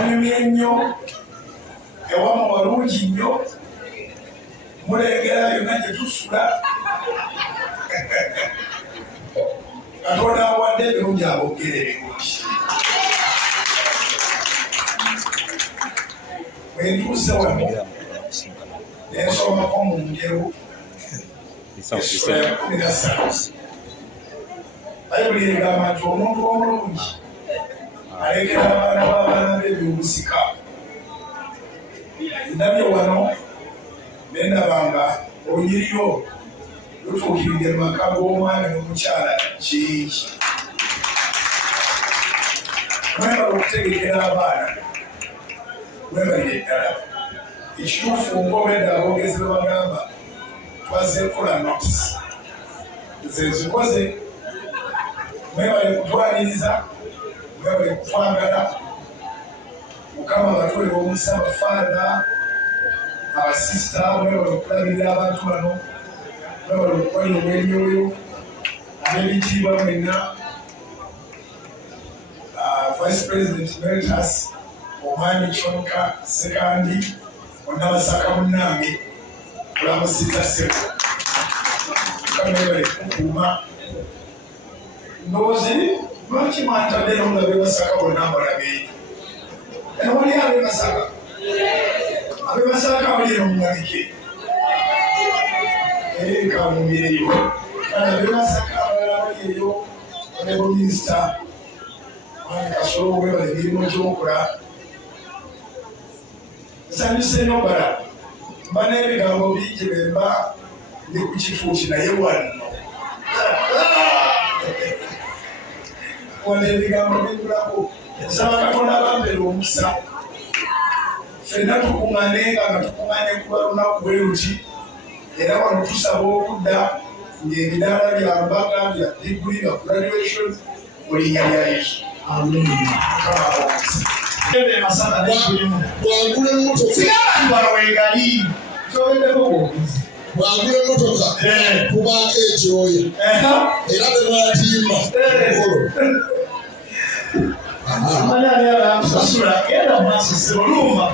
munyumye nnyo ewamu walungi nnyo mulengera yonna gye tusula Katonda awadde ebirungi aboogera ebirungi bwe ntuuse wano nensomako mu ngero essula ya 13 Bayibuli egamba nti omuntu omulungi alekera abaana b'abaana be ebyobusika. Ndabye wano ne ndabanga olunyiriro lutuukiridde mu maka g'omwami n'omukyala Kiyinji. Mwebale okutegekera abaana, mwebalire ddala. Ekituufu ng'obwedda aboogezi bwe bagamba twaze kola notisi. Nze nzikoze. Mwebale kutwaliriza, mwebale kutwagala. Mukama batwere omukisa abafaada, abasisita, mwebale okulabirira abantu bano, mwebale okukwalira obw'emyoyo, ab'ebitiibwa mwenna, Vice President Emeritus, Omwami Kyonka Sekandi, bonna basaka munnange, kulamusiza ssebo. Mukama mwebale kukuuma. Ndowooza lwaki mwantaddeyo nga bebasaka bonna mbalabe? Wali abebasaka? Abebasaka balina omugalike. Kamumireyo. Kale abebasaka abalala bali eyo ne minisita Mwami Kasolo webale emirimu gy'okola. Nsanyuse nnyo bala. Mba n'ebigambo bingi bye mba ndi ku kituuki naye wano. Wano ebigambo bingulako. Nsaba Katonda abambeera omukisa. Ffenna tukuŋŋaanenga nga tukuŋŋaanye kuba lunaku bwe luti. Era wano tusaba okudda ng'ebidaala bya mbaga, bya diguli, bya graduation mu linnya lya Yesu. Bwagula emmotoka. Sigamba nti wano weegali. Kyogeddeko bw'obuzi. Bwagula emmotoka kubaako ekyoya. Era ne bwatimba omukolo. Basula genda mu maaso sibulumba.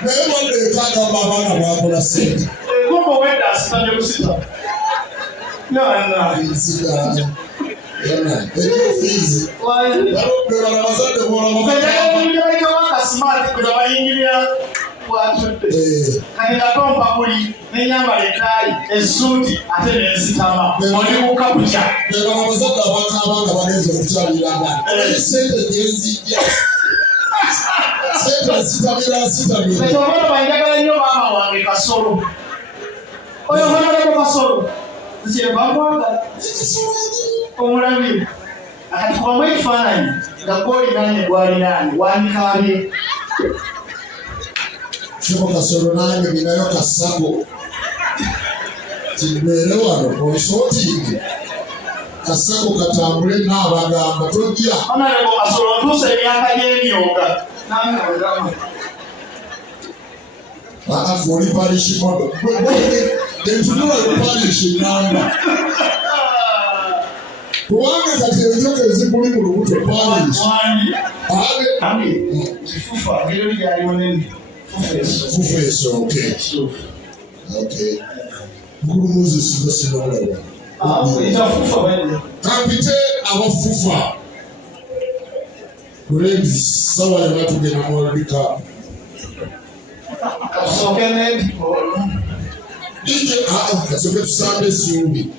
Naye mwadde etagamba abaana bwakola ssente. Kumba wedda asitanye busita. Eriyo fiizi. Bebala bazadde bayingirira watudde. Kati katompa buli n'enyambala ekaayi essuuti ate n'enzitama. Oli kukka kutya. Bebala bazadde abakaaba nga bagenze okukyalira abaana. Ssente gyenzijja. Ssente nsitamira. Ekyobola banjagala nnyo maama wange Kasolo. Oyo mwanaleko Kasolo. Nkyeva mwagala. Omulabi. Akati kubamu ekifaananyi nga gw'olinaanye gw'alinaanye wandikaabye. Kiko Kasolo nange ninayo Kasako. Kibeere wano onsootinge. Kasako katambule n'abagamba tojja. Honorable Kasolo ntuuse emyaka gy'emyonga. Nange ogamba. Oli parish model. Entunula yo parish namba. Kubanga kati enjoka ezikuli mu lubuto parish. Kifufa ngeri lyaliwo nene. Fufeeso, okay. Mukulu Moses Basinobulaba. Kampite abafufa. Kurenzi sawa ya watu gena mwalika. Kasoke nendi. Kasoke tusande sumbi.